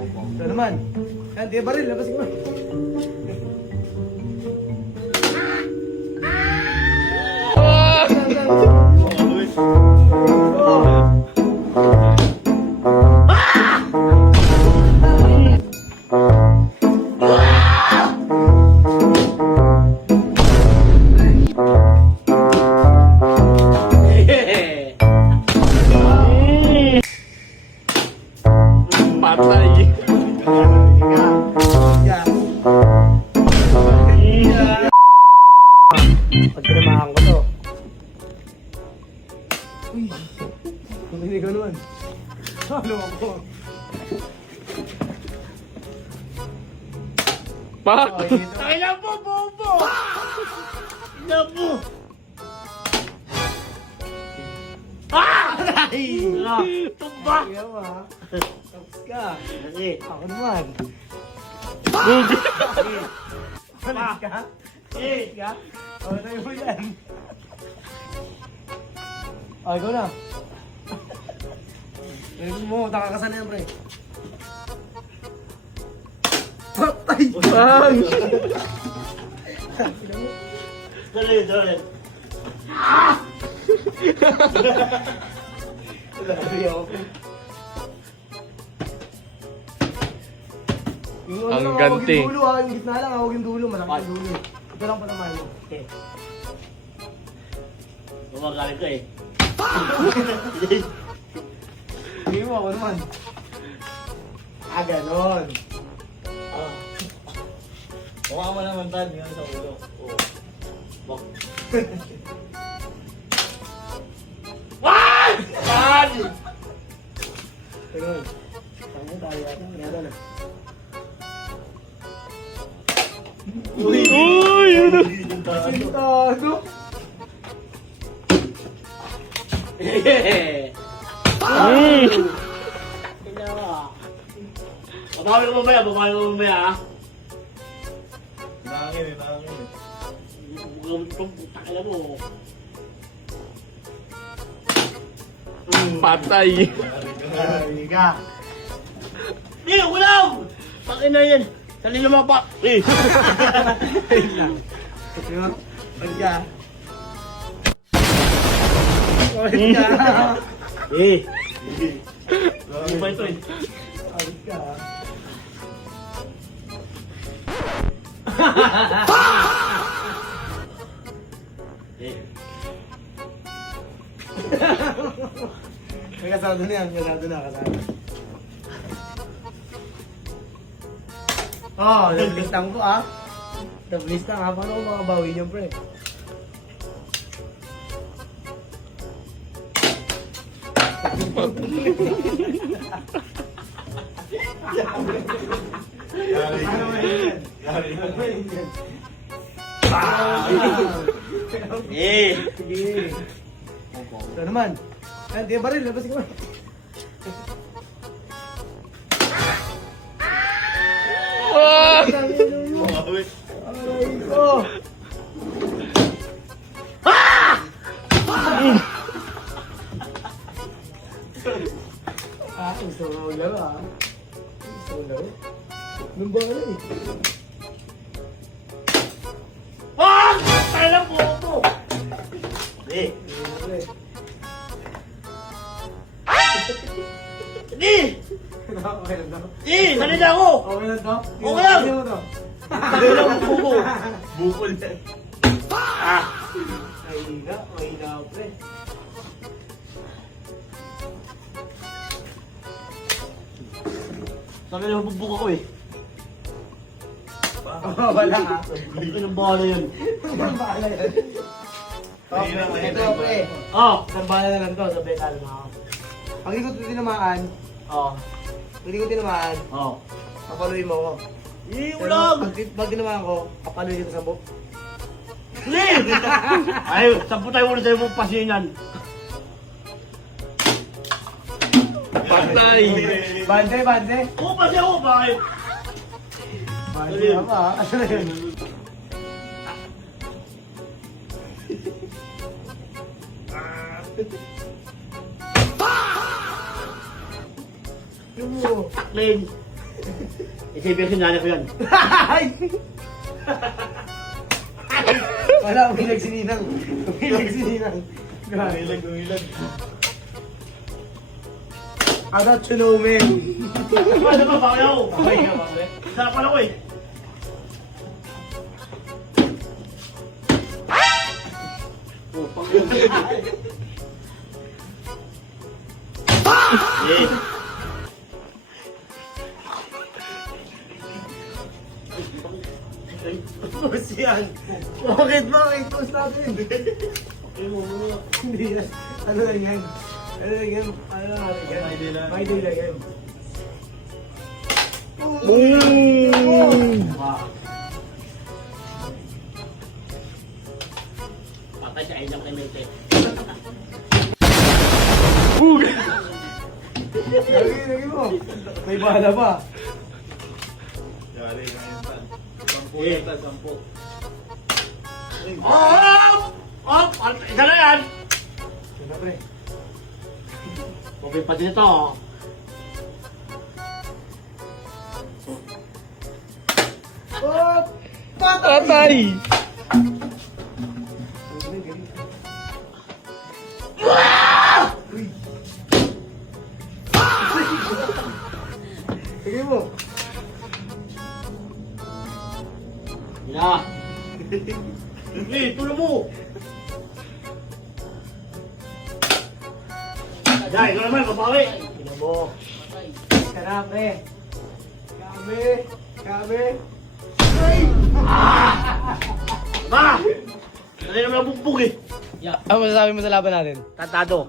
Ito naman. Yan, di ba rin? Labasin ko. Patay. Pagkinamaan ko to. Uy! Hindi ko naman. Halo ako. Pak! Ay na po, bobo! Ina mo! Ay! Tumba! Kaya mo ha? Tapos ka. Sige. Ako naman. Bugi! Palit ka? Palit ka? O, tayo mo yan. O, ikaw na. Ayun mo, nakakasan yan, pre. Patay! Bang! Dali, dali. Dali ako. Yung Ang lang, ganti. Huwag yung dulo ha, yung gitna lang, huwag yung dulo, malaki yung dulo. Ito lang pala man. Okay. Gumagalit ka eh. Hindi mo ako naman. Ah, ganon. Mukha mo naman tan, yun sa ulo. Oo. Bak. Wag! Tan! Ganon. Tama tayo yata, meron na. Uy! Ano? Sintado. Babawi ko mamaya, babawi ko mamaya ah. Nangangin eh. Takila mo. Patay. Ay, ka. Hindi, ulam! Takin na yan. Sali na mga pa. Eh! Diba? Palit ka. Palit ka. Eh! Hindi pa ito eh. Palit ka. Eh. May kasado na yan, kasado na. Oh, nablistang ko ah. Nablistang ah, paano ko makabawi niyo, pre? Yari. Ano ba yan? Yari. Ano ba yan? Eh! Sige. Ito naman. Yan, di ba rin? Labasin ko. Wag! Mawawit. Aray ko. Ah, gusto mo laro ah. Gusto mo laro? Nung ba eh? Ah! Takila po ako! Eh! Hindi! Okay lang daw. Eh! Sali na ako! Okay lang daw? Okay lang. Tingnan mo to. Takila mo po ko! Bukol yan. Ah! Mahina, mahina ako pre. Sabi na mabubuka ko eh. Oh, wala ka. Hindi ko ng bala yun. Ang bahala yan. Mahina, Okay, mahina. ito pre. Oh! Isang bala na lang to, sabay talo na ako. Pag hindi ko tinamaan, Oh! pag hindi ko tinamaan, Oh! kapaluin mo ako. Eh! Pero Ulam! pag tinamaan ko, kapaluin ko sa buhok. Hindi! Ay! Sampu tayo muna sa'yo mong pasinan. Patay. Bande, bande. Oo, pasi ako! Bakit? Bande ka pa ha? Ano na yun? Yung mo. Taklin! Isipin sinanay ko yan. Wala, umilag si Ninang. Umilag si Ninang. Umilag, umilag. I thought you know, man. Ano ba, bakit ako? Okay ka, bakit? Sarap pala ko eh. Oh, pang yun. Yes. Post yan. Bakit? Post natin. Okay mo, muna. Hindi na. Ano lang yan? Ano lang yan? Ano lang yan? My day lang. My day lang yan. Patay sa ayun ako kay Mente. Lagi mo. May bala pa. Yari na yun, Tan. 10 yan, Tan. 10. Oh! Oh! Isa na yan! Ano pre? Okay pa din ito. Oh! Patay! Uy! Lagi mo. Ina! Eh, tulong mo! Dahil, ikaw naman, kapawi! Ina mo. Sarap pre. Gabi. Gabi. Ba! Dali naman ang bugbog eh. Ano masasabi mo sa laban natin? Tantado.